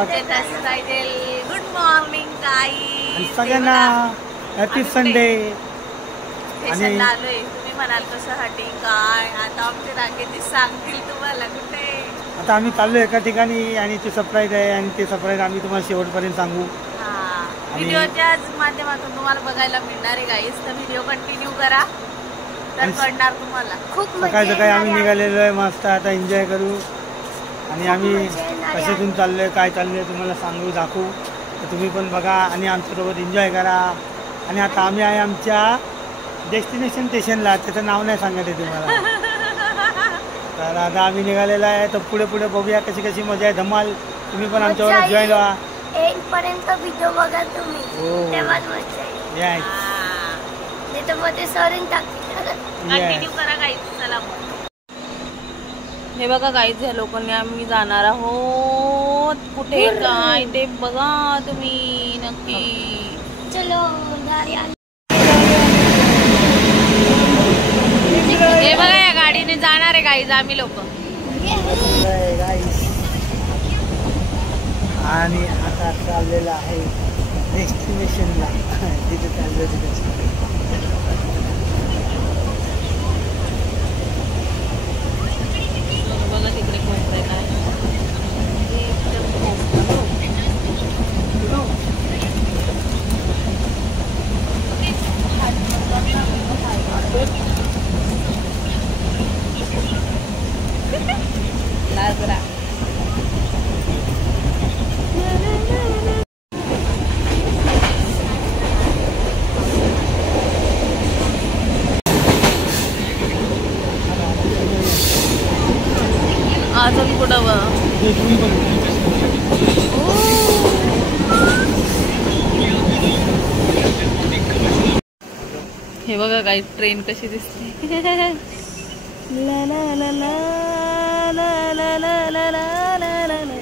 Good morning guys, सगळ्यांना happy Sunday. स्टेशनला आलोय. तुम्ही म्हणाल कशासाठी काय, आता आमचे रांगेची सांगतील तुम्हाला कुठे. आता आम्ही चाललो एका ठिकाणी आणि ते सरप्राईज आहे आणि ते सरप्राईज आम्ही तुम्हाला शेवटपर्यंत सांगू. व्हिडिओच्या माध्यमातून तुम्हाला बघायला मिळणार आहे गाईज, तर व्हिडिओ कंटिन्यू करा तर कळणार तुम्हाला. खूप सकाळी सकाळी आम्ही निघालेलो आहे, मस्त आता एन्जॉय करू. आणि आम्ही कशातून चाललोय काय चाललोय तुम्हाला सांगू दाखवू, तर तुम्ही पण बघा आणि आमच्यासोबत एन्जॉय करा. आणि आता आम्ही आहे आमच्या डेस्टिनेशन स्टेशनला, त्याचं नाव नाही सांगत आहे तुम्हाला. तर आता आम्ही निघालेला आहे, तर पुढे पुढे बघूया कशी कशी मजा आहे, धमाल. तुम्ही पण आमच्यावर जॉईन व्हा. पर्यंत व्हिडिओ बघा तुम्ही, तेव्हाच मजा येईल. कंटिन्यू करा गाईज. चला हे बघा गाईज, ह्या लोकांनी आम्ही जाणार आहोत कुठे काय ते बघा तुम्ही नक्की. चलो हे बघा या गाडीने जाणार आहे गाईज आम्ही लोक. आणि आता चाललेला आहे डेस्टिनेशनला, तिथे चाललं तिथे. बघा तिकडे कोण आहे काय. लाजरा अजून कुठं हे बघा काही ट्रेन कशी दिसते. ला ला ला ला ला ला ला ला ला ला ला.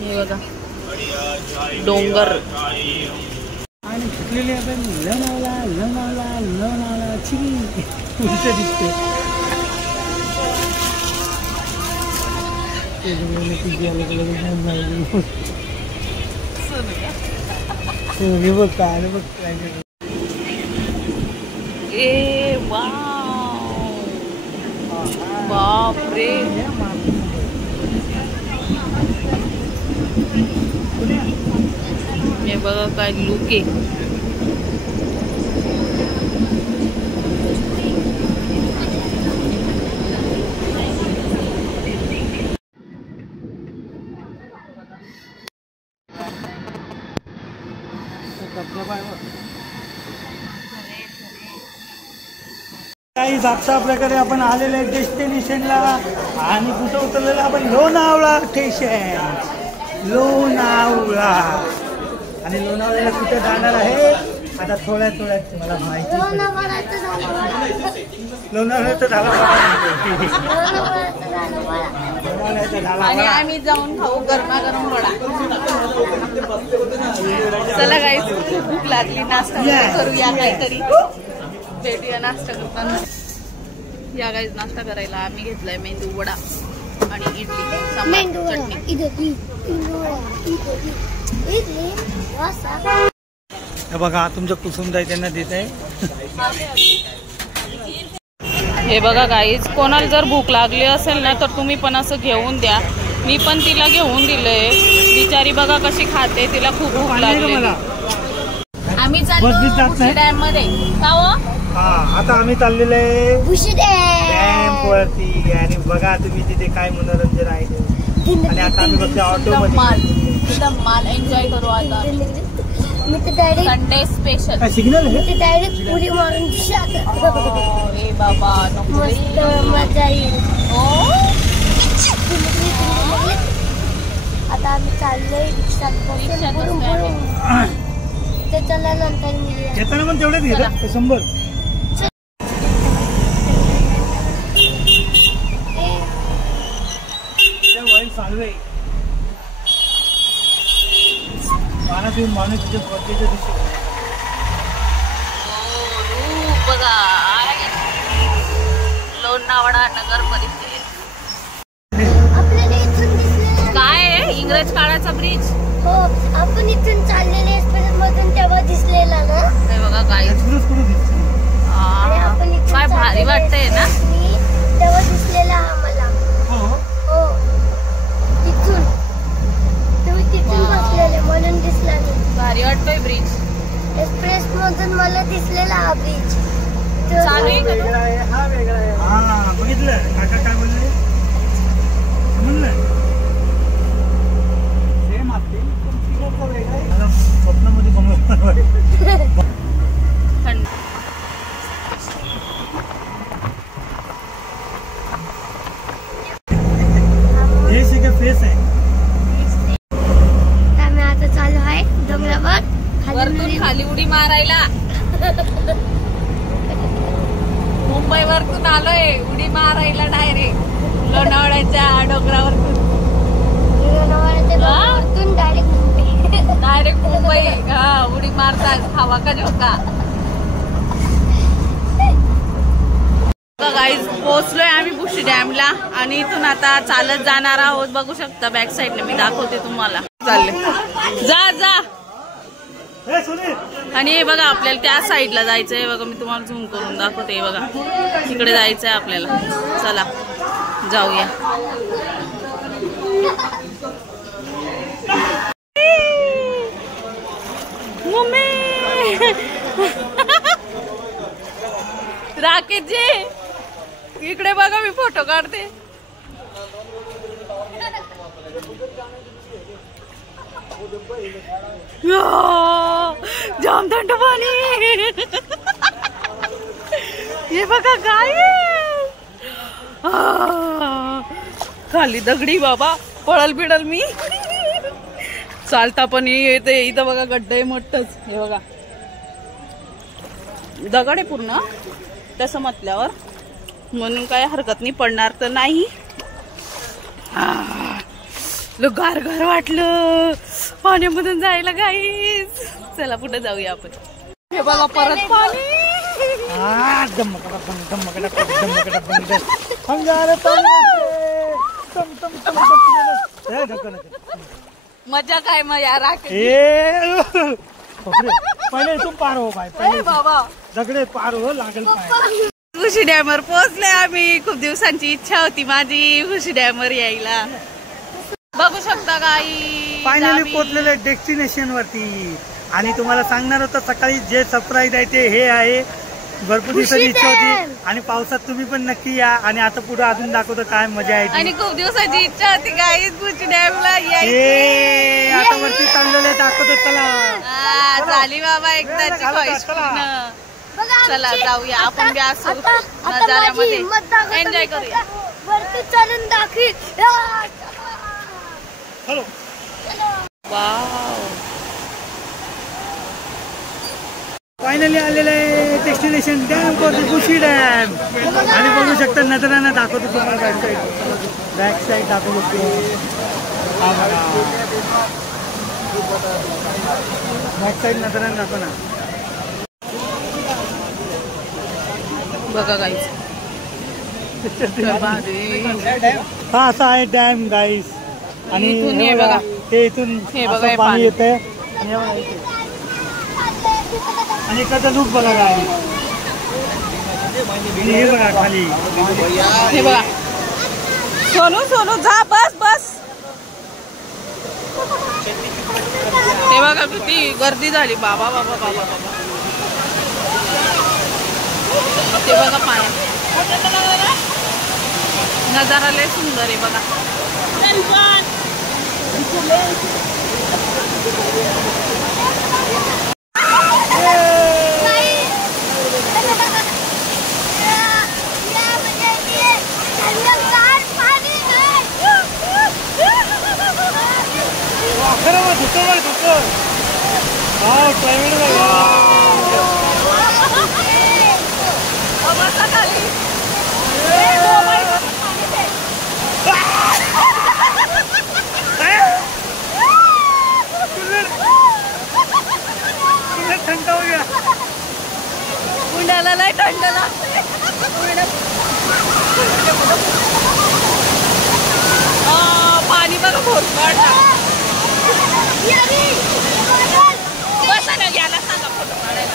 हे बघा डोंगर आणि सुटलेली आपण लवला लवला लवला चिरी उलट दिसते. ए वाव, बापरे. हे बघा काय लुक आहे. काही अशा प्रकारे आपण आलेले आहे डेस्टिनेशनला. आणि कुठं उतरलेलं आपण लोणावळा स्टेशन, लोणावळा. आणि लोणावळ्याला कुठे जाणार आहे आता थोड्या थोड्यात मला माहिती. लोणावळ्याचं झालं आणि आम्ही जाऊन खाऊ गरमागरम वडा. चला गाईस, भूक लागली, नाश्ता करूया काहीतरी. भेटूया नाश्ता करताना. या गाईस नाश्ता करायला आम्ही घेतलाय मेंदू वडा आणि इडली चटणी. बघा तुमचं कुसुमताई त्यांना देत आहे. हे बघा गाईज, कोणाला जर भूक लागली असेल ना तर तुम्ही पण असं घेऊन द्या. मी पण तिला घेऊन दिलंय. बिचारी बघा कशी खाते, तिला खूप भूक लागली. आम्ही चाललो डॅम मध्ये. आता आम्ही चाललेलो आहे डॅम वरती. आणि बघा तुम्ही तिथे काय मनोरंजन आहे. आणि आता आम्ही बघतो ऑटो मध्ये माल एन्जॉय करू आता. संडे स्पेशल सिग्नल आहे. डायरेक्ट पुरी मारून ए बाबा मस्त मजा येईल. आता आम्ही चाललोय रिक्षात त्याच्यानंतर येताना पण तेवढेच घेतात 100. चालू माणूस तिथे बघा लोणावळा नगर परिषद आपल्याला इथून दिसलेला काय आहे इंग्रज काळाचा ब्रिज. हो आपण इथून चाललेले एक्सप्रेस मधून तेव्हा दिसलेला ना. हे बघा गाईज आणि आपण इथून काय भारी वाटतंय ना. मी तेव्हा दिसलेला आम्हाला. हो तिथून तुम्ही तिथून बसलेले म्हणून दिसला नाही. भारी वाटतोय ब्रिज. एक्सप्रेस मधून मला दिसलेला हा ब्रिज. चालू आहे का तो? हा वेगळा आहे. हा बघितलं काका काय बोलले समजलं. सेम असते पण तिकडचा वेगळा आहे. मला स्वप्नामध्ये बंगलो थंड. हे सगळं फेस आहे. आम्ही आता चालू आहे डोंगरावर वरतून खाली उडी मारायला. मुंबई वरतून आलोय उडी मारायला डायरेक्ट लोणावळ्याच्या डोंगरावरतून. डोंगरावरून डायरेक्ट मुंबई. डायरेक्ट मुंबई. हा उडी मारतात हवा का झोका. गाईज पोहोचलोय आम्ही बुशी डॅमला आणि इथून आता चालत जाणार आहोत. बघू शकता बॅक साईडने मी दाखवते तुम्हाला. चालले जा जा. आणि हे बघा आपल्याला त्या साईडला जायचंय. बघा मी तुम्हाला झूम करून दाखवते. हे बघा तिकडे जायचंय आपल्याला. चला जाऊया. मम्मी राकेश जी इकडे बघा मी फोटो काढते. जाम थंड पाणी. हे बघा काय खाली दगडी बाबा पळल बिडल मी. चालता पण येते. इथं बघा गड्डे मोठच. हे बघा दगड आहे पूर्ण तसं म्हटल्यावर म्हणून काय हरकत नाही. पडणार तर नाही. गार गार वाटलं पाण्यामधून जायला गाईज. चला पुढे जाऊया आपण. हे बघा परत पाणी. मजा काय मग यार. पहिले इथून पार हो बाय. पहिले बाबा दगडे पार हो लागेल पाय. बुशी डॅमवर पोहोचले आम्ही. खूप दिवसांची इच्छा होती माझी बुशी डॅमवर यायला. बघू शकता गाई फायनली पोहोचलेले डेस्टिनेशन वरती. आणि तुम्हाला सांगणार होतं सकाळी जे सरप्राईज आहे ते हे आहे. भरपूर दिवसाची इच्छा होती आणि पावसात तुम्ही पण नक्की या. आणि आता पुढे अजून दाखवतो काय मजा आहे. आणि खूप दिवसाची इच्छा होती गाईज बुशी डॅमला यायची. आता वरती चाललेले दाखवतो. चला झाली बाबा एकदाची ख्वाहिश पूर्ण. चला जाऊया आपण बी असं नजाऱ्यामध्ये एन्जॉय करूया. वरती चालून दाखवी. फायनली आलेलं आहे डेस्टिनेशन डॅम बुशी डॅम. आणि बघू शकता नजरांना दाखवतो तुम्हाला. बॅक साईड दाखवू शकतो. बॅक साईड नजरांना दाखव ना. बघा गाईज हा असा आहे डॅम गाईस. आणि इथून हे बघा ते इथून हे बघा पाणी येते. आणि इकडचा लूक बघा काय. हे बघा खाली. हे बघा सोनू सोनू जा बस बस. हे बघा किती गर्दी झाली. बाबा बाबा बाबा बाबा. ते बघा पाणी नजारा लय सुंदर आहे बघा. थंड हो गया. आपल्याला लय थंड लागते. पाणी बघा भरून काढला. बसा ना, घ्यायला सांगा फोटो काढायला.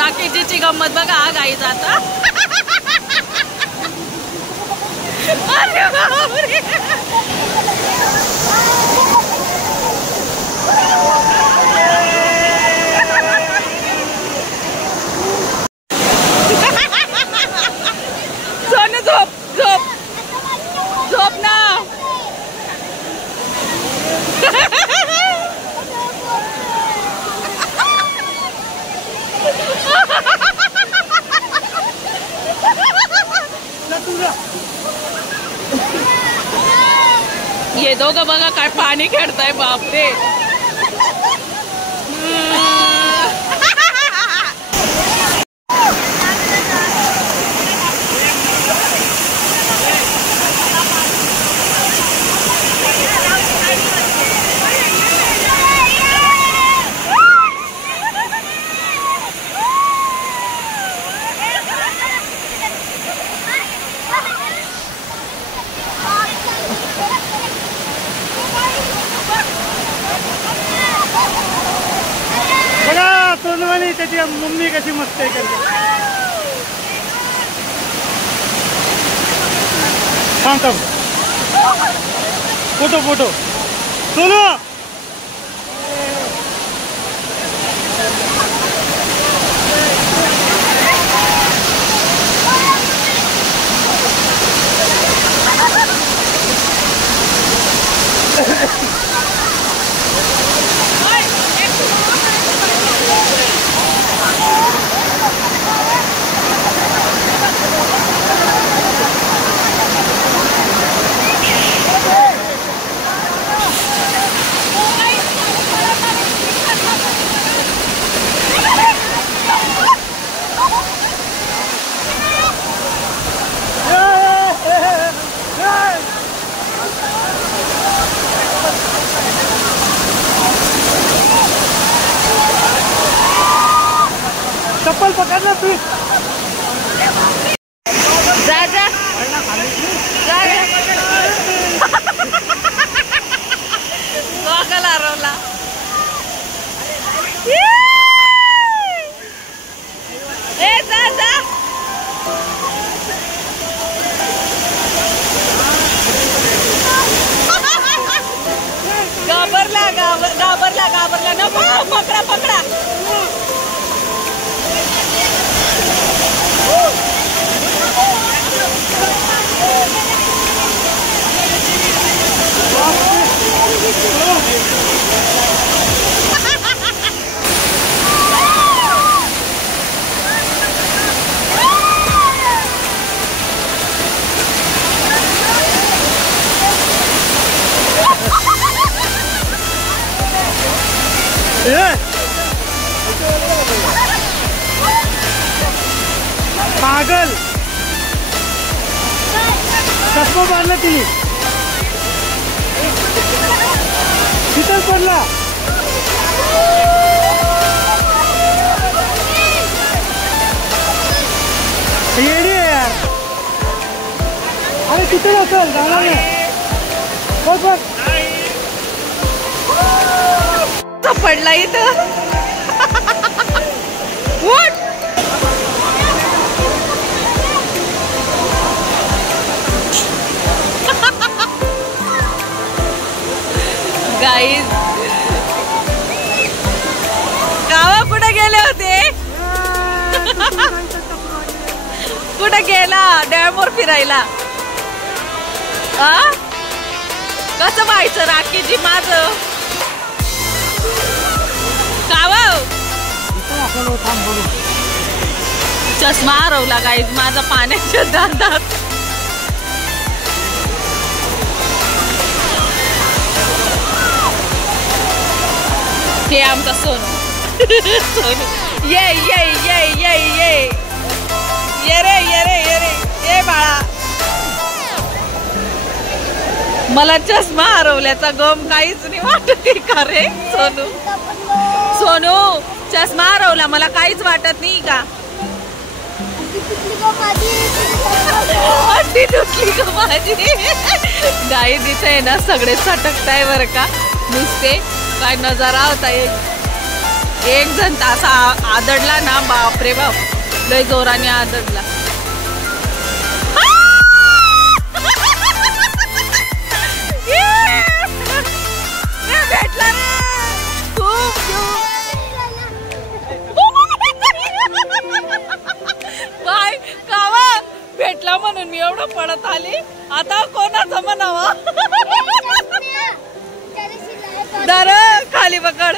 राकेशजीची गंमत बघा. हा गाई जाता. अरे बापरे. सोनू झोप झोप झोप ना. ये दोघं बघा काय पाणी खेळताय. बापरे. सोनवानी त्याची मम्मी कशी मस्त आहे करते. थांब थांब. Photo photo. सोनू चप्पल पकडलं तू. जा जा गोगल हरवला. ए जा जा. घाबरला घाबरला घाबरला ना. पकडा पकडा. पागल. चष्मा मारला तिने. तिथंच पडला. येडी आहे यार. अरे तिथे असेल जाणार नाही. बघ बघ तो पडला इथं. उठ. गाईज गावा कुठे गेले होते. कुठे गेला डॅमवर फिरायला. कसं व्हायचं राखीजी माझं. गावा चष्मा हरवला गाईज माझा पाण्याच्या दांडात. हे आमचा सोनू. सोनू ये ये ये ये ये ये रे ये रे ये रे ये बाळा. मला चष्मा हरवल्याचा गम काहीच नाही वाटत का रे सोनू? सोनू चष्मा हरवला मला काहीच वाटत नाही का? अगदी तुटली का माझी? गाई दिसे ना सगळे सटकताय बर का नुसते. काय नजारा होता. एक जण तासा आदळला ना बापरे बाप लय जोराने आदळला. भेटला रे खूप काय कावा भेटला म्हणून मी एवढं पडत आली. आता कोणाचं म्हणावा? दर खाली पकड.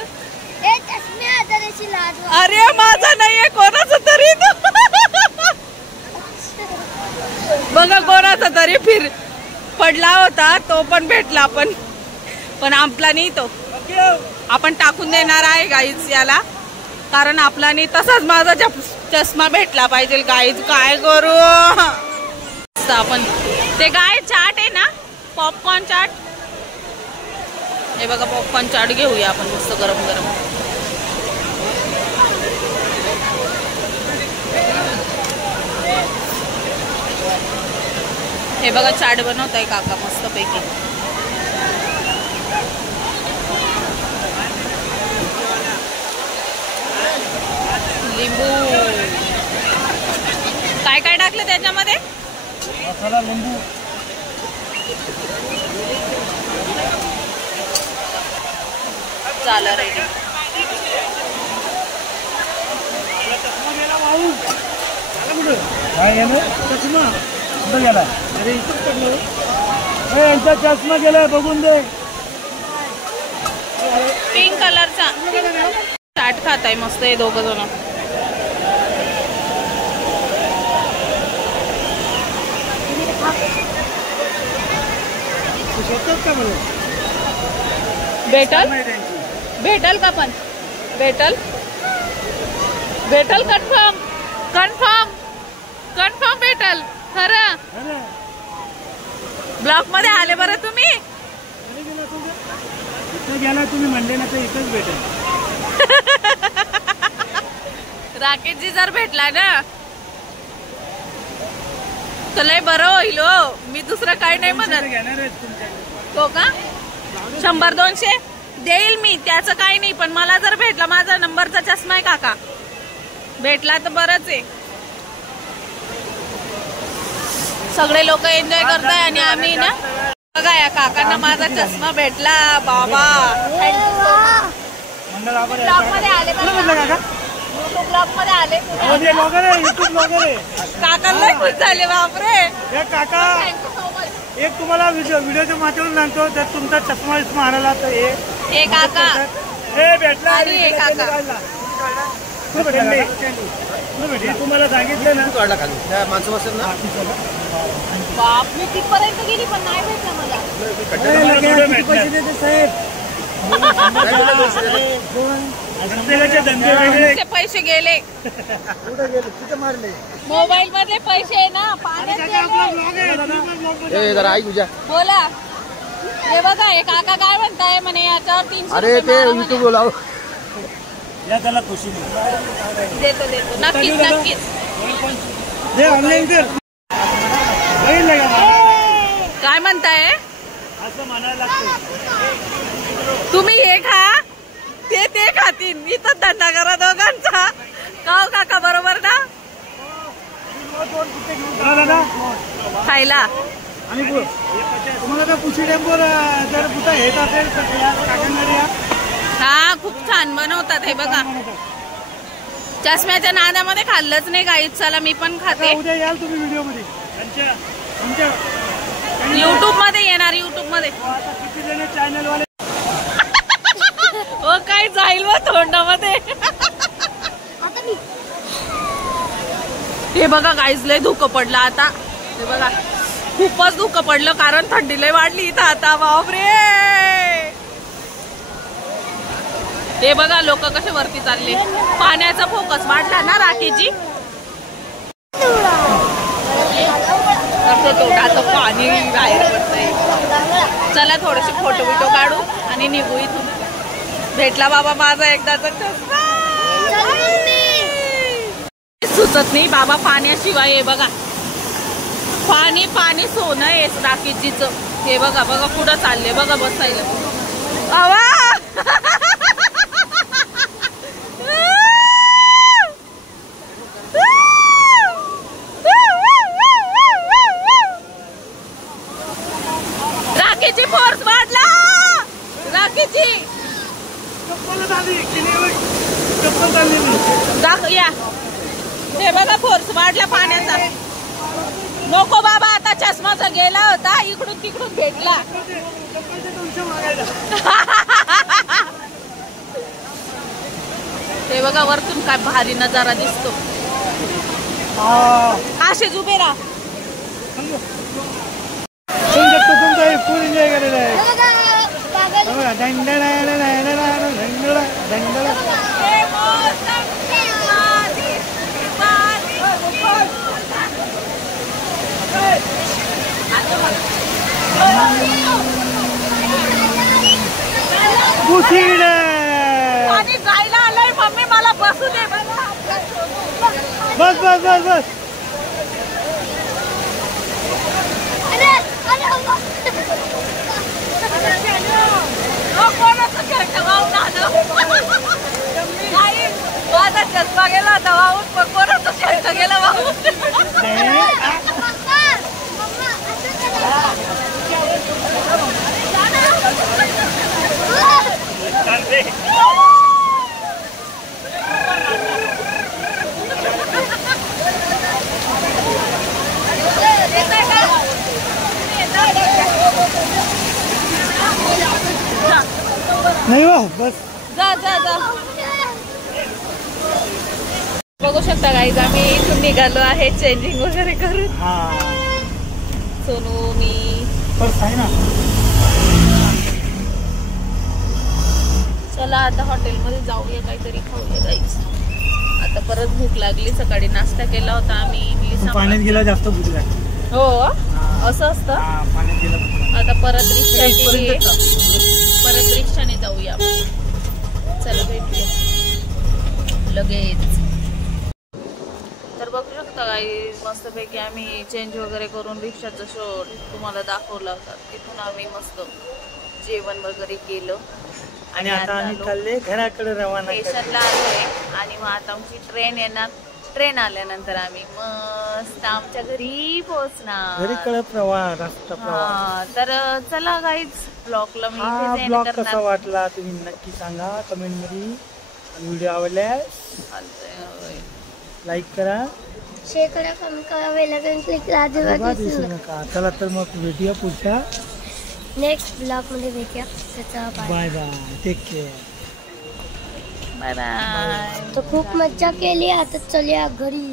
अरे माझा नाहीये कोणाचा तरी. बघा कोणाचा तरी फिर पडला होता तो पण भेटला पण आपला नाही तो. आपण टाकून देणार आहे गाईज याला कारण आपला नाही. तसाच माझा चष्मा भेटला पाहिजे गाईज. काय करू आपण? ते गाय चाट आहे ना पॉपकॉर्न चाट. हे बघा पॉपकॉर्न चाट घेऊया आपण मस्त गरम गरम. हे बघा चाट बनवत आहे काका मस्त पैकी. लिंबू काय काय टाकलं त्याच्यामध्ये? मसाला लिंबू. झालं रेडी. काय गेलं? चष्मा कुठं गेला? अरे इथंच पडलो. यांचा चष्मा गेलाय बघून दे. पिंक कलरचा चाट खात आहे मस्त हे दोघं जण. भेटल भेटल का पण? भेटल भेटल कन्फर्म कन्फर्म कन्फर्म भेटल खरं. ब्लॉक मध्ये आले बरं तुम्ही. गेला तुम्ही म्हणले ना तर इथंच भेटेल. राकेशजी जर भेटला ना तर लय बरं होईल हो. मी दुसरं काही नाही म्हणत. तो का 100-200 देईल मी त्याचं काही नाही. पण मला जर भेटला माझा नंबरचा चष्मा आहे काका भेटला तर बरंच आहे. सगळे लोक एन्जॉय करताय आणि आम्ही ना बघा या काकांना माझा चष्मा भेटला बाबा. ब्लॉग मध्ये आले ब्लॉग मध्ये आले काकांना खुश झाले बापरे. काका एक तुम्हाला व्हिडिओच्या माध्यमातून सांगतो तर तुमचा चष्मा हरवला तर हे काका हे भेटला. तुम्हाला सांगितलं ना काढला खाली त्या माणसं बसेल ना. बाप मी तिथपर्यंत गेली पण नाही भेटलं मला. साहेब पैसे गेले. मोबाईल मधले पैसे ना पाण्यात बोला. हे बघा हे काका काय म्हणताय म्हणे याच्यावर 300. अरे ते युट्यूब बोलाव या त्याला खुशी देतो देतो नक्कीच नक्कीच. काय म्हणताय? असं म्हणायला लागतं. तुम्ही हे खा ते खातील. इथं धंदा करा दोघांचा. का काका बरोबर ना खायला. आणि तुम्हाला जर पुशी टेम्पो जर कुठं येत असेल तर या. हा खूप छान बनवतात. हे बघा चष्म्याच्या नादामध्ये खाल्लंच नाही काहीच. चला मी पण खाते. उद्या याल तुम्ही व्हिडिओ मध्ये युट्यूब मध्ये येणार. युट्यूब मध्ये चॅनल वाले हो काय जाईल व तोंडामध्ये. हे बघा गाईज लय धुकं पडलं आता. हे बघा खूपच धुकं पडलं कारण थंडी लय वाढली इथं आता बापरे. हे बघा लोक कसे वरती चालले. पाण्याचा फोकस वाढला ना राखेची. तोंडाचं पाणी बाहेर पडतंय. चला थोडेसे फोटो बिटो काढू आणि निघू इथून. भेटला बाबा माझा एकदाचा चष्मा. सुचत नाही बाबा पाण्याशिवाय. हे बघा पाणी पाणी सोनं आहे राखीजीचं. हे बघा बघा कुठं चालले बघा बसायला. आवा राखीची फोर्स वाढला. राखीची या हे बघा फोर्स वाढला पाण्याचा. नको बाबा आता चष्माचा गेला होता इकडून तिकडून भेटला. ते बघा वरतून काय भारी नजारा दिसतो. असेच उभे राहा. फुल एन्जॉय केलेला आहे. आणि जायला आलंय मम्मी मला बसू दे. बस बस बस बस. कोणाचं शर्ट वाहून आलं नाही. माझा चष्मा गेला होता वाहून पण कोणाचं शर्ट गेला वाहून. नाही हो बस. जा जा जा. बघू शकता गाईज आम्ही इथून निघालो आहे चेंजिंग वगैरे करून. सोनू मी पर्स आहे ना. चला आता हॉटेलमध्ये जाऊया काहीतरी खाऊया गाईज. आता परत भूक लागली. सकाळी नाश्ता केला होता आम्ही इडली पाण्यात गेला जास्त भूक लागली. हो असं असतं. पाण्यात गेला. आता परत रिक्षाने जाऊया. चला भेटूया लगेच. तर बघू शकता काही मस्तपैकी आम्ही चेंज वगैरे करून रिक्षाचं शो तुम्हाला दाखवला होता. तिथून आम्ही मस्त जेवण वगैरे केलं आणि आता आम्ही चालले घराकडे रवाना. स्टेशनला आलोय आणि मग आता आमची ट्रेन येणार. ट्रेन आल्यानंतर आम्ही मस्त आमच्या घरी पोहोचणार. घरीकडे प्रवाह रस्ता प्रवाह. तर चला गाईज ब्लॉगला मी ब्लॉग कसा वाटला तुम्ही नक्की सांगा कमेंट मध्ये. व्हिडिओ आवडल्यास लाईक करा, शेअर करा, कमेंट करा, बेल आयकॉन क्लिक करा. विसरू नका. चला तर मग भेटूया पुढच्या नेक्स्ट ब्लॉग मध्ये भेटूया. Bye bye. Take care. Bye bye. तर खूप मज्जा केली. आता चलूया घरी.